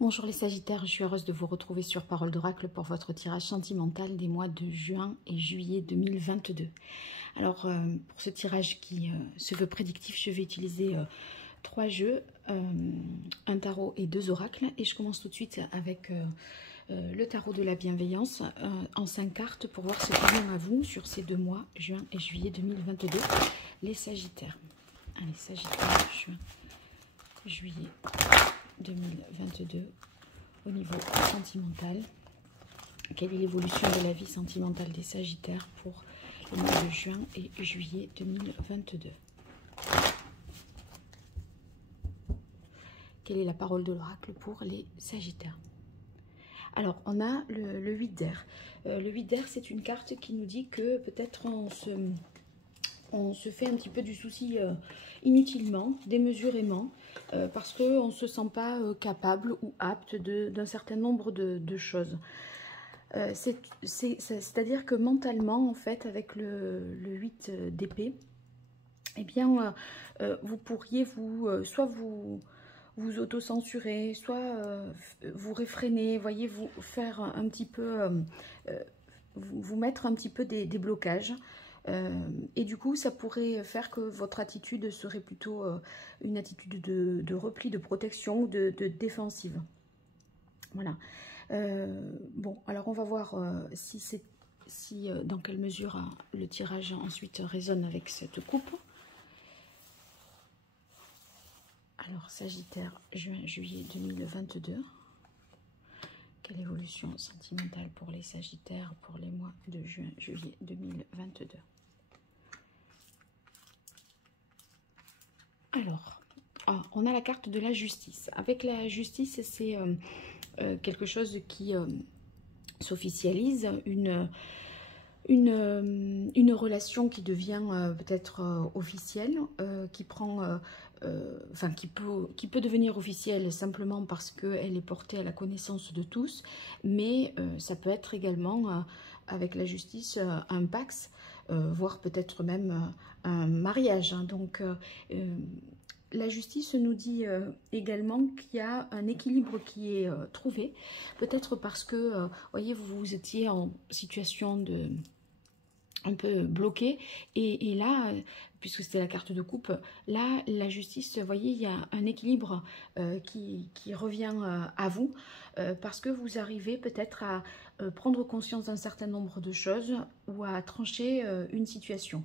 Bonjour les Sagittaires, je suis heureuse de vous retrouver sur Parole d'Oracle pour votre tirage sentimental des mois de juin et juillet 2022. Alors pour ce tirage qui se veut prédictif, je vais utiliser 3 jeux, un tarot et 2 oracles. Et je commence tout de suite avec le tarot de la bienveillance en 5 cartes pour voir ce qui vient à vous sur ces 2 mois, juin et juillet 2022. Les Sagittaires. Allez, Sagittaire, juin, juillet 2022 au niveau sentimental. Quelle est l'évolution de la vie sentimentale des Sagittaires pour le mois de juin et juillet 2022? Quelle est la parole de l'oracle pour les Sagittaires? Alors, on a le 8 d'air. Le 8 d'air, c'est une carte qui nous dit que peut-être on se fait un petit peu du souci inutilement, démesurément, parce qu'on ne se sent pas capable ou apte d'un certain nombre de choses. C'est-à-dire que mentalement, en fait, avec le 8 d'épée, eh bien, vous pourriez soit vous auto-censurer, soit vous réfréner, voyez, vous faire un petit peu, vous mettre un petit peu des blocages. Et du coup, ça pourrait faire que votre attitude serait plutôt une attitude de repli, de protection ou de défensive. Voilà. Bon, alors on va voir dans quelle mesure le tirage ensuite résonne avec cette coupe. Alors, Sagittaire, juin-juillet 2022. Quelle évolution sentimentale pour les Sagittaires pour les mois de juin-juillet 2022? Alors, on a la carte de la justice. Avec la justice, c'est quelque chose qui s'officialise, une relation qui devient peut-être officielle, qui prend, enfin qui peut devenir officielle simplement parce qu'elle est portée à la connaissance de tous, mais ça peut être également avec la justice un pax, voire peut-être même un mariage. Hein. Donc la justice nous dit également qu'il y a un équilibre qui est trouvé, peut-être parce que, voyez, vous étiez en situation un peu bloqué, et là, puisque c'était la carte de coupe, là, la justice, vous voyez, il y a un équilibre qui revient à vous, parce que vous arrivez peut-être à prendre conscience d'un certain nombre de choses ou à trancher une situation.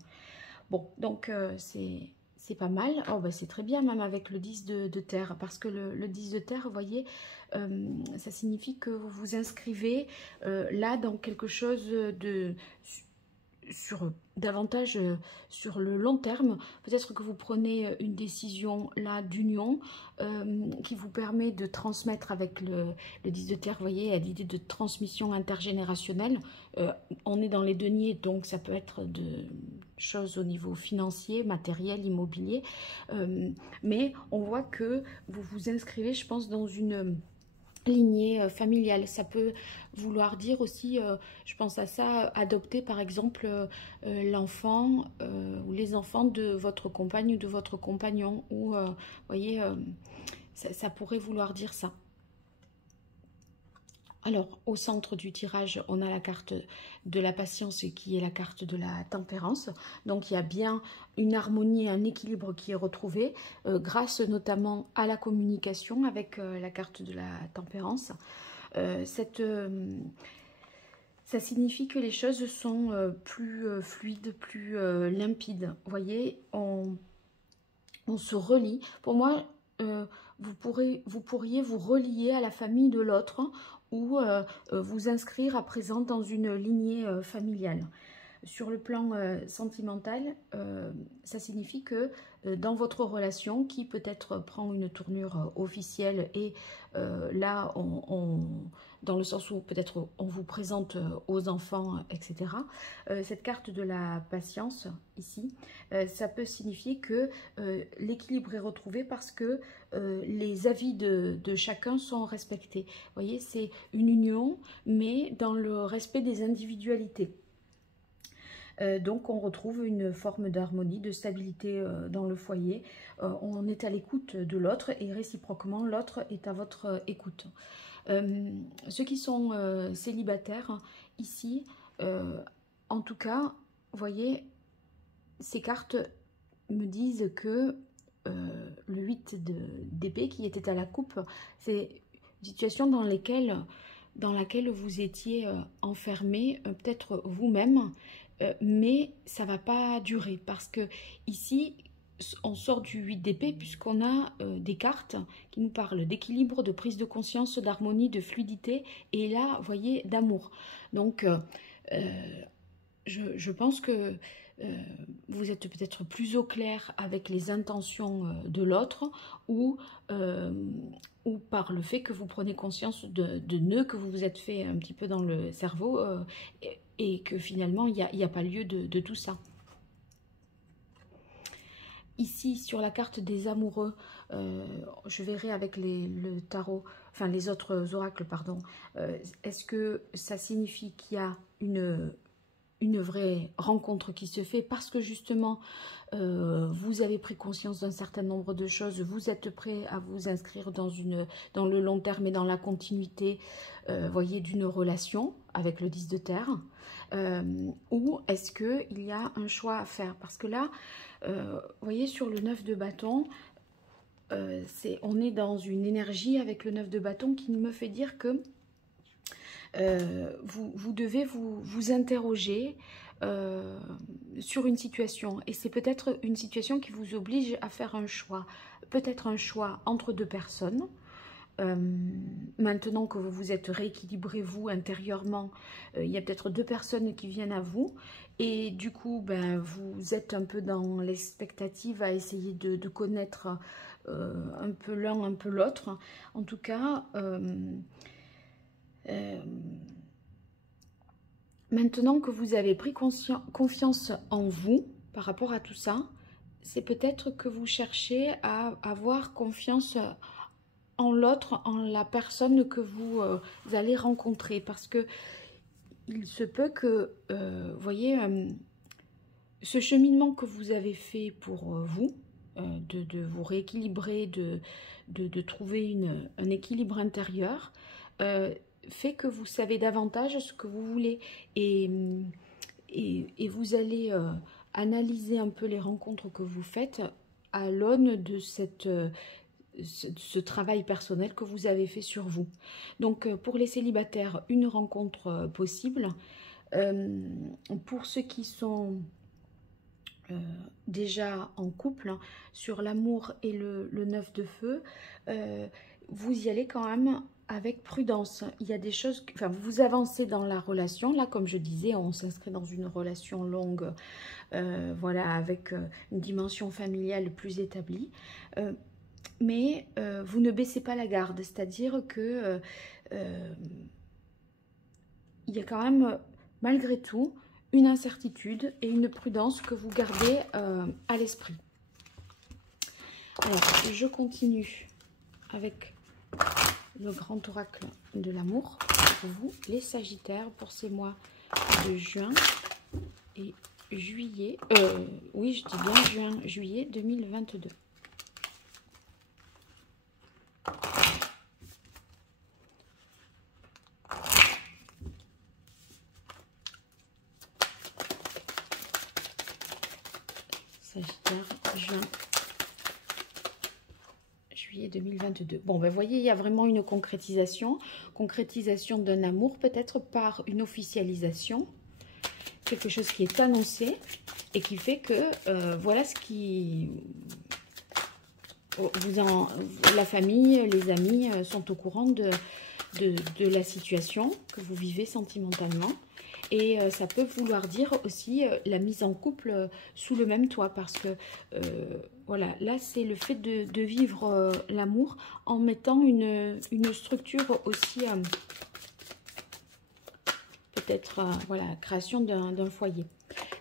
Bon, donc c'est pas mal. Oh, bah, c'est très bien, même avec le 10 de terre, parce que le 10 de terre, vous voyez, ça signifie que vous vous inscrivez là dans quelque chose davantage sur le long terme. Peut-être que vous prenez une décision là d'union qui vous permet de transmettre avec le 10 de terre, vous voyez, à l'idée de transmission intergénérationnelle. On est dans les deniers, donc ça peut être de choses au niveau financier, matériel, immobilier, mais on voit que vous vous inscrivez, je pense, dans une lignée familiale. Ça peut vouloir dire aussi, je pense à ça, adopter par exemple l'enfant ou les enfants de votre compagne ou de votre compagnon, ou vous voyez, ça pourrait vouloir dire ça. Alors, au centre du tirage, on a la carte de la patience qui est la carte de la tempérance. Donc, il y a bien une harmonie, un équilibre qui est retrouvé grâce notamment à la communication avec la carte de la tempérance. Ça signifie que les choses sont plus fluides, plus limpides. Vous voyez, on se relie. Pour moi, vous pourriez vous relier à la famille de l'autre, ou vous inscrire à présent dans une lignée familiale. Sur le plan sentimental, ça signifie que dans votre relation, qui peut-être prend une tournure officielle, et là, dans le sens où peut-être on vous présente aux enfants, etc., cette carte de la patience, ici, ça peut signifier que l'équilibre est retrouvé parce que les avis de chacun sont respectés. Vous voyez, c'est une union, mais dans le respect des individualités. Donc on retrouve une forme d'harmonie, de stabilité dans le foyer. On est à l'écoute de l'autre et réciproquement l'autre est à votre écoute. Ceux qui sont célibataires ici, en tout cas, vous voyez, ces cartes me disent que le 8 d'épée qui était à la coupe, c'est une situation dans laquelle vous étiez enfermé, peut-être vous-même, mais ça ne va pas durer parce que ici, on sort du 8 d'épée puisqu'on a des cartes qui nous parlent d'équilibre, de prise de conscience, d'harmonie, de fluidité et là, vous voyez, d'amour. Donc, je pense que vous êtes peut-être plus au clair avec les intentions de l'autre ou par le fait que vous prenez conscience de nœuds que vous vous êtes fait un petit peu dans le cerveau et que finalement il n'y a pas lieu de tout ça. Ici, sur la carte des amoureux, je verrai avec le tarot, enfin les autres oracles, pardon, est-ce que ça signifie qu'il y a une vraie rencontre qui se fait parce que justement vous avez pris conscience d'un certain nombre de choses, vous êtes prêt à vous inscrire dans le long terme et dans la continuité voyez, d'une relation avec le 10 de terre, ou est-ce qu'il y a un choix à faire? Parce que là, voyez, sur le 9 de bâton, on est dans une énergie avec le 9 de bâton qui me fait dire que vous devez vous interroger sur une situation et c'est peut-être une situation qui vous oblige à faire un choix, peut-être un choix entre deux personnes. Maintenant que vous vous êtes rééquilibré vous intérieurement, il y a peut-être deux personnes qui viennent à vous et du coup ben, vous êtes un peu dans l'expectative à essayer de connaître un peu l'un, un peu l'autre. En tout cas, maintenant que vous avez pris confiance en vous par rapport à tout ça, c'est peut-être que vous cherchez à avoir confiance en l'autre, en la personne que vous allez rencontrer. Parce que il se peut que, voyez, ce cheminement que vous avez fait pour vous, de vous rééquilibrer, de trouver un équilibre intérieur, fait que vous savez davantage ce que vous voulez. Et vous allez analyser un peu les rencontres que vous faites à l'aune de ce travail personnel que vous avez fait sur vous. Donc pour les célibataires, une rencontre possible. Pour ceux qui sont déjà en couple, hein, sur l'amour et le 9 de feu, vous y allez quand même avec prudence. Il y a des choses, enfin vous avancez dans la relation, là comme je disais, on s'inscrit dans une relation longue, voilà, avec une dimension familiale plus établie, mais vous ne baissez pas la garde, c'est-à-dire que il y a quand même malgré tout une incertitude et une prudence que vous gardez à l'esprit. Alors je continue avec le grand oracle de l'amour pour vous, les Sagittaires, pour ces mois de juin et juillet. Oui, je dis bien juin, juillet 2022. Sagittaire, juin. Juillet 2022. Bon, ben voyez, il y a vraiment une concrétisation d'un amour, peut-être par une officialisation, quelque chose qui est annoncé et qui fait que voilà ce qui la famille, les amis sont au courant de la situation que vous vivez sentimentalement. Et ça peut vouloir dire aussi la mise en couple sous le même toit, parce que voilà, là c'est le fait de vivre l'amour en mettant une structure aussi, peut-être voilà, création d'un foyer.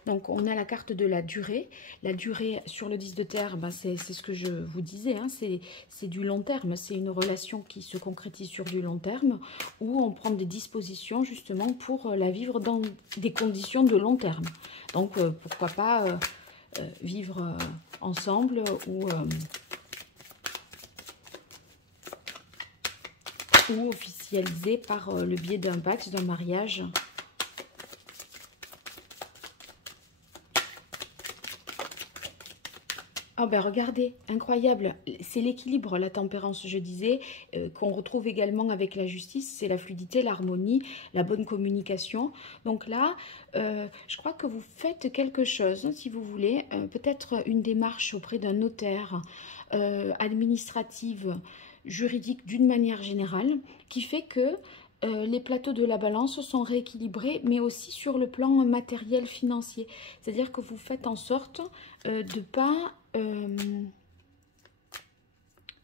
Donc, on a la carte de la durée. La durée sur le 10 de terre, ben, c'est ce que je vous disais, hein, c'est du long terme. C'est une relation qui se concrétise sur du long terme, où on prend des dispositions justement pour la vivre dans des conditions de long terme. Donc, pourquoi pas vivre ensemble ou officialiser par le biais d'un pacte, d'un mariage. Oh ben regardez, incroyable, c'est l'équilibre, la tempérance, je disais, qu'on retrouve également avec la justice, c'est la fluidité, l'harmonie, la bonne communication. Donc là, je crois que vous faites quelque chose, si vous voulez, peut-être une démarche auprès d'un notaire, administrative, juridique d'une manière générale, qui fait que les plateaux de la balance sont rééquilibrés, mais aussi sur le plan matériel financier. C'est-à-dire que vous faites en sorte de pas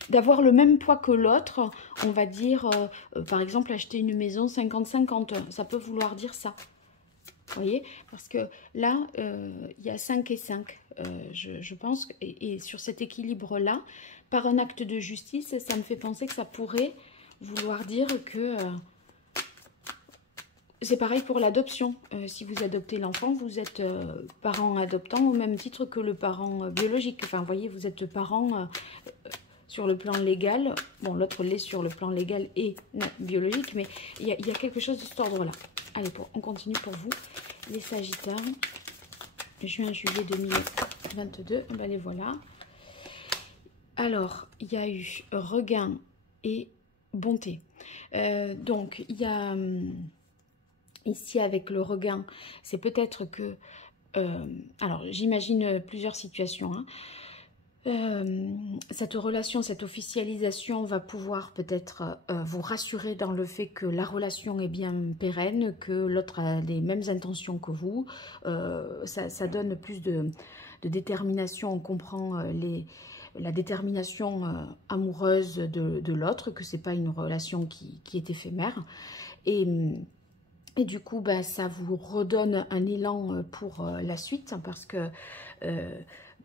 d'avoir le même poids que l'autre. On va dire, par exemple, acheter une maison 50-50. Ça peut vouloir dire ça. Vous voyez? Parce que là, il y a 5 et 5, je pense. Et sur cet équilibre-là, par un acte de justice, ça me fait penser que ça pourrait vouloir dire que... c'est pareil pour l'adoption. Si vous adoptez l'enfant, vous êtes parent adoptant au même titre que le parent biologique. Enfin, vous voyez, vous êtes parent sur le plan légal. Bon, l'autre l'est sur le plan légal et biologique, mais il y a quelque chose de cet ordre-là. Allez, on continue pour vous, les Sagittaires. Juin-juillet 2022, ben les voilà. Alors, il y a eu regain et bonté. Donc, il y a... ici, avec le regain, c'est peut-être que... alors, j'imagine plusieurs situations. Hein. Cette relation, cette officialisation va pouvoir peut-être vous rassurer dans le fait que la relation est bien pérenne, que l'autre a les mêmes intentions que vous. Ça donne plus de détermination. On comprend la détermination amoureuse de l'autre, que c'est pas une relation qui est éphémère. Et du coup, bah, ça vous redonne un élan pour la suite, parce que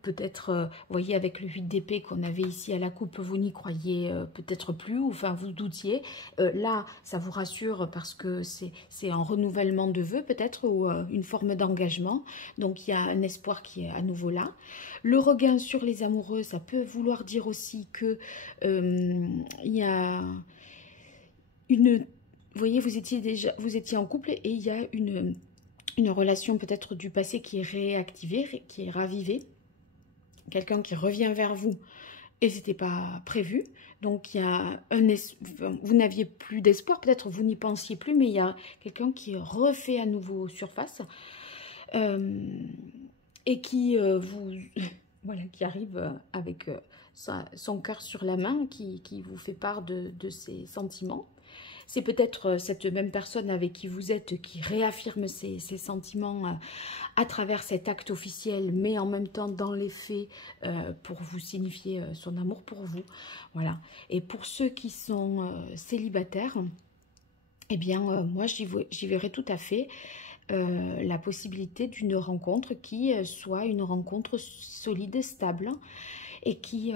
peut-être, vous voyez, avec le 8 d'épée qu'on avait ici à la coupe, vous n'y croyez peut-être plus, ou enfin vous doutiez. Là, ça vous rassure parce que c'est un renouvellement de vœux peut-être, ou une forme d'engagement. Donc il y a un espoir qui est à nouveau là. Le regain sur les amoureux, ça peut vouloir dire aussi que il y a une... Vous voyez, vous étiez en couple et il y a une relation peut-être du passé qui est réactivée, qui est ravivée. Quelqu'un qui revient vers vous et c'était pas prévu. Donc il y a vous n'aviez plus d'espoir, peut-être vous n'y pensiez plus, mais il y a quelqu'un qui refait à nouveau surface et qui voilà, qui arrive avec son cœur sur la main, qui vous fait part de ses sentiments. C'est peut-être cette même personne avec qui vous êtes qui réaffirme ses sentiments à travers cet acte officiel, mais en même temps dans les faits pour vous signifier son amour pour vous. Voilà. Et pour ceux qui sont célibataires, eh bien, moi, j'y verrai tout à fait la possibilité d'une rencontre qui soit une rencontre solide et stable et qui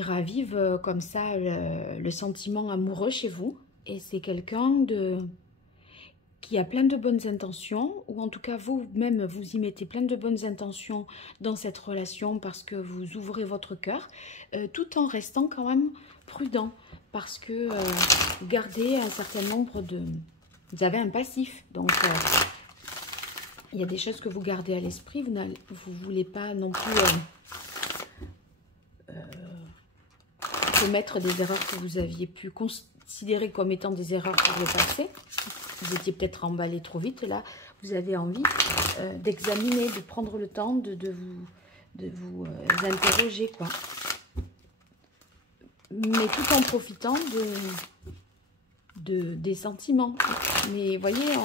ravive comme ça le sentiment amoureux chez vous. Et c'est quelqu'un qui a plein de bonnes intentions, ou en tout cas vous-même vous y mettez plein de bonnes intentions dans cette relation parce que vous ouvrez votre cœur, tout en restant quand même prudent, parce que vous gardez un certain nombre de... Vous avez un passif, donc il y a des choses que vous gardez à l'esprit, vous ne voulez pas non plus... commettre des erreurs que vous aviez pu considérer comme étant des erreurs pour le passé. Vous étiez peut-être emballé trop vite. Là, vous avez envie d'examiner, de prendre le temps de vous interroger, quoi. Mais tout en profitant des sentiments. Mais vous voyez,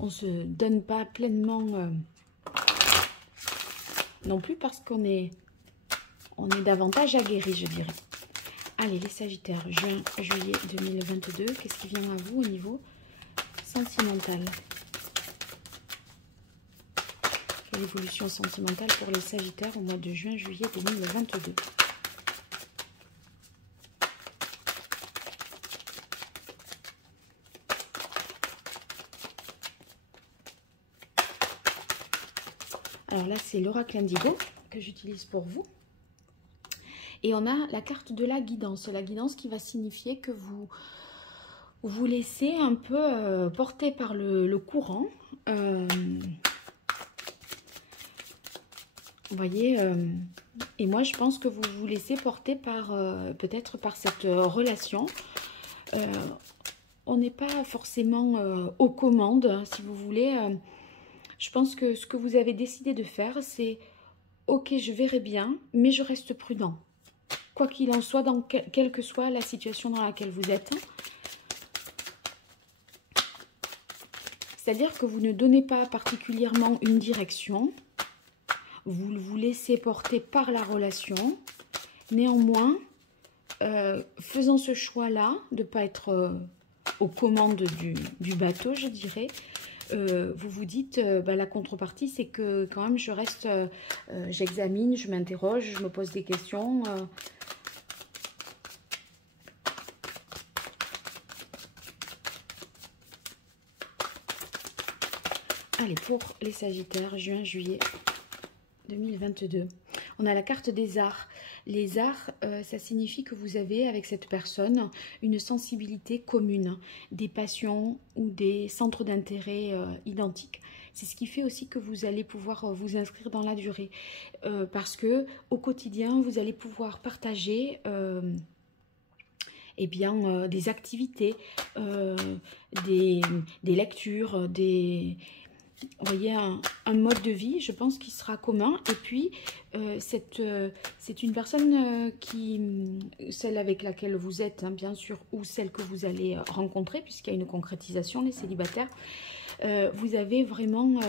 on ne se donne pas pleinement non plus, parce qu'on est davantage aguerri, je dirais. Allez, les Sagittaires, juin-juillet 2022, qu'est-ce qui vient à vous au niveau sentimental? et l'évolution sentimentale pour les Sagittaires au mois de juin-juillet 2022. Alors là, c'est l'oracle indigo que j'utilise pour vous. Et on a la carte de la guidance. La guidance qui va signifier que vous vous laissez un peu porter par le courant. Vous voyez, et moi je pense que vous vous laissez porter par peut-être par cette relation. On n'est pas forcément aux commandes, si vous voulez. Je pense que ce que vous avez décidé de faire, c'est ok, je verrai bien, mais je reste prudent. Quoi qu'il en soit, quelle que soit la situation dans laquelle vous êtes. C'est-à-dire que vous ne donnez pas particulièrement une direction. Vous vous laissez porter par la relation. Néanmoins, faisant ce choix-là, de ne pas être aux commandes du bateau, je dirais, vous vous dites, la contrepartie, c'est que quand même, je reste, j'examine, je m'interroge, je me pose des questions. Allez, pour les Sagittaires, juin-juillet 2022. On a la carte des arts. Les arts, ça signifie que vous avez avec cette personne une sensibilité commune, des passions ou des centres d'intérêt identiques. C'est ce qui fait aussi que vous allez pouvoir vous inscrire dans la durée. Parce que au quotidien, vous allez pouvoir partager des activités, des lectures, vous voyez, un mode de vie, je pense, qui sera commun. Et puis, c'est une personne celle avec laquelle vous êtes, hein, bien sûr, ou celle que vous allez rencontrer, puisqu'il y a une concrétisation, les célibataires. Vous avez vraiment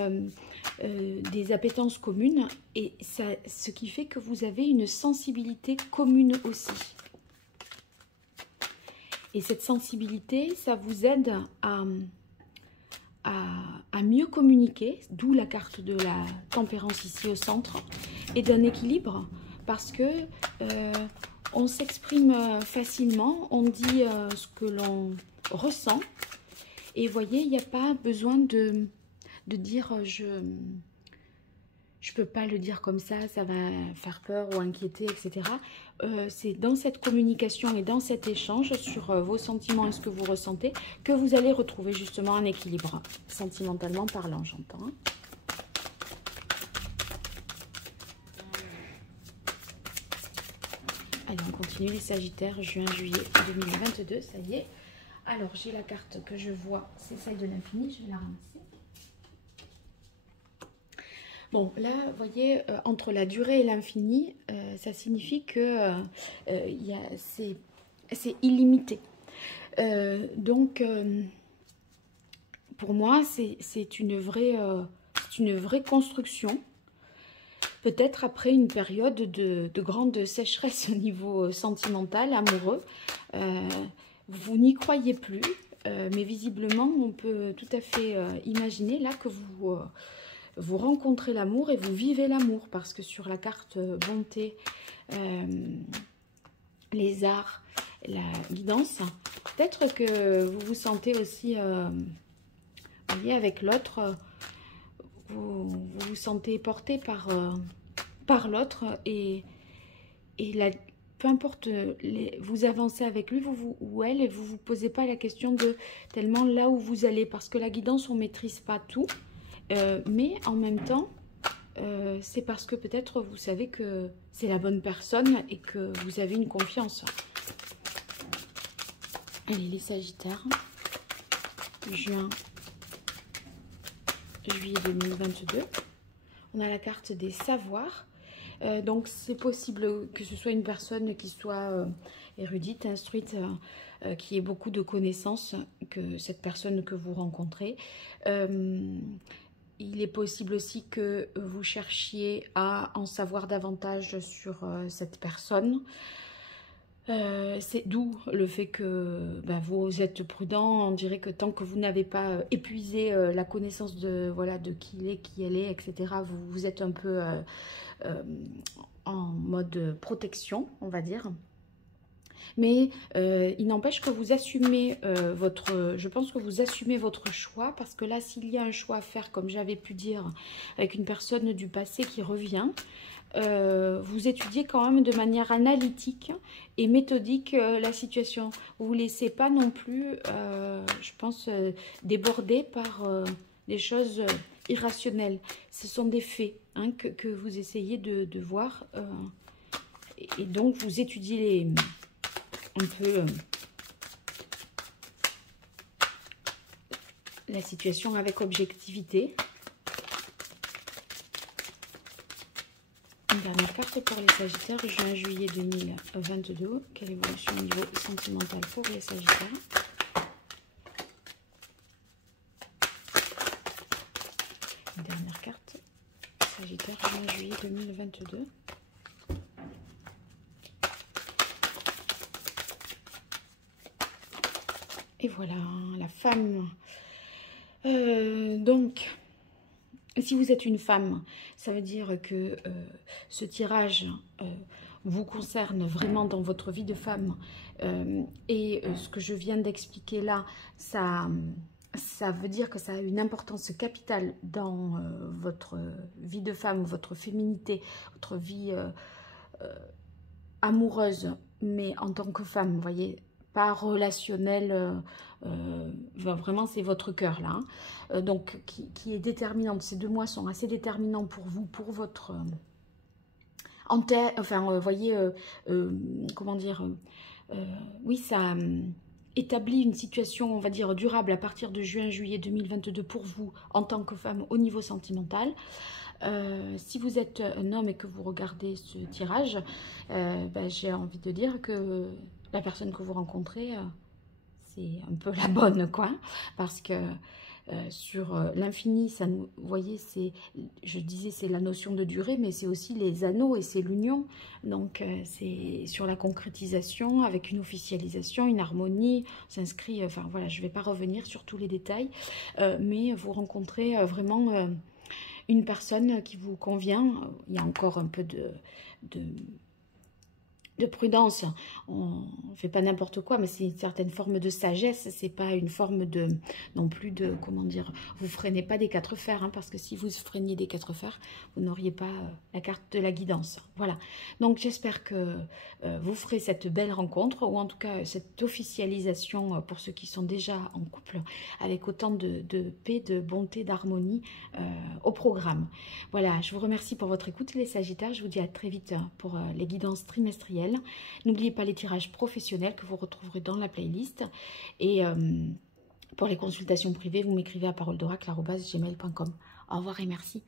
des appétences communes, et ce qui fait que vous avez une sensibilité commune aussi. Et cette sensibilité, ça vous aide à mieux communiquer, d'où la carte de la tempérance ici au centre, et d'un équilibre, parce que on s'exprime facilement, on dit ce que l'on ressent, et vous voyez, il n'y a pas besoin de dire je peux pas le dire comme ça, ça va faire peur ou inquiéter, etc. C'est dans cette communication et dans cet échange sur vos sentiments et ce que vous ressentez que vous allez retrouver justement un équilibre, sentimentalement parlant, j'entends. Allez, on continue les Sagittaires, juin-juillet 2022, ça y est. Alors, j'ai la carte que je vois, c'est celle de l'infini, je vais la ramasser. Bon, là, vous voyez, entre la durée et l'infini, ça signifie que c'est illimité. Donc, pour moi, c'est une vraie construction. Peut-être après une période de grande sécheresse au niveau sentimental, amoureux. Vous n'y croyez plus, mais visiblement, on peut tout à fait imaginer là que vous rencontrez l'amour et vous vivez l'amour, parce que sur la carte bonté, les arts, la guidance, peut-être que vous vous sentez aussi, vous voyez, avec l'autre, vous vous sentez porté par l'autre, et peu importe, vous avancez avec lui ou elle, et vous ne vous posez pas la question de tellement là où vous allez, parce que la guidance, on ne maîtrise pas tout. Mais en même temps, c'est parce que peut-être vous savez que c'est la bonne personne et que vous avez une confiance. Allez, les Sagittaires, juin, juillet 2022. On a la carte des savoirs. Donc, c'est possible que ce soit une personne qui soit érudite, instruite, qui ait beaucoup de connaissances, que cette personne que vous rencontrez. Il est possible aussi que vous cherchiez à en savoir davantage sur cette personne. C'est d'où le fait que ben, vous êtes prudent. On dirait que tant que vous n'avez pas épuisé la connaissance de, voilà, de qui il est, qui elle est, etc., vous êtes un peu en mode protection, on va dire. Mais il n'empêche que vous assumez je pense que vous assumez votre choix, parce que là, s'il y a un choix à faire, comme j'avais pu dire, avec une personne du passé qui revient, vous étudiez quand même de manière analytique et méthodique la situation. Vous ne vous laissez pas non plus, je pense, déborder par des choses irrationnelles. Ce sont des faits hein, que vous essayez de voir. Et donc, vous étudiez un peu la situation avec objectivité. Une dernière carte pour les Sagittaires, juin-juillet 2022. Quelle évolution au niveau sentimental pour les Sagittaires? Une dernière carte, Sagittaire, juin-juillet 2022. Et voilà, la femme. Donc, si vous êtes une femme, ça veut dire que ce tirage vous concerne vraiment dans votre vie de femme. Et ce que je viens d'expliquer là, ça veut dire que ça a une importance capitale dans votre vie de femme, votre féminité, votre vie amoureuse, mais en tant que femme, vous voyez, pas relationnel, vraiment c'est votre cœur là, hein. Donc qui est déterminante. Ces 2 mois sont assez déterminants pour vous, pour votre voyez, comment dire, oui, ça établit une situation, on va dire, durable à partir de juin-juillet 2022 pour vous en tant que femme au niveau sentimental. Si vous êtes un homme et que vous regardez ce tirage, ben, j'ai envie de dire que la personne que vous rencontrez, c'est un peu la bonne, quoi. Parce que sur l'infini, ça nous, vous voyez, je disais, c'est la notion de durée, mais c'est aussi les anneaux et c'est l'union. Donc, c'est sur la concrétisation, avec une officialisation, une harmonie, s'inscrit, enfin voilà, je ne vais pas revenir sur tous les détails, mais vous rencontrez vraiment une personne qui vous convient. Il y a encore un peu de prudence, on ne fait pas n'importe quoi, mais c'est une certaine forme de sagesse, c'est pas une forme de, non plus de, comment dire, vous freinez pas des 4 fers, hein, parce que si vous freiniez des 4 fers, vous n'auriez pas la carte de la guidance. Voilà, donc j'espère que vous ferez cette belle rencontre, ou en tout cas cette officialisation pour ceux qui sont déjà en couple, avec autant de paix, de bonté, d'harmonie au programme. Voilà, je vous remercie pour votre écoute les Sagittaires, je vous dis à très vite pour les guidances trimestrielles. N'oubliez pas les tirages professionnels que vous retrouverez dans la playlist. Et pour les consultations privées, vous m'écrivez à paroledoracle@gmail.com. Au revoir et merci.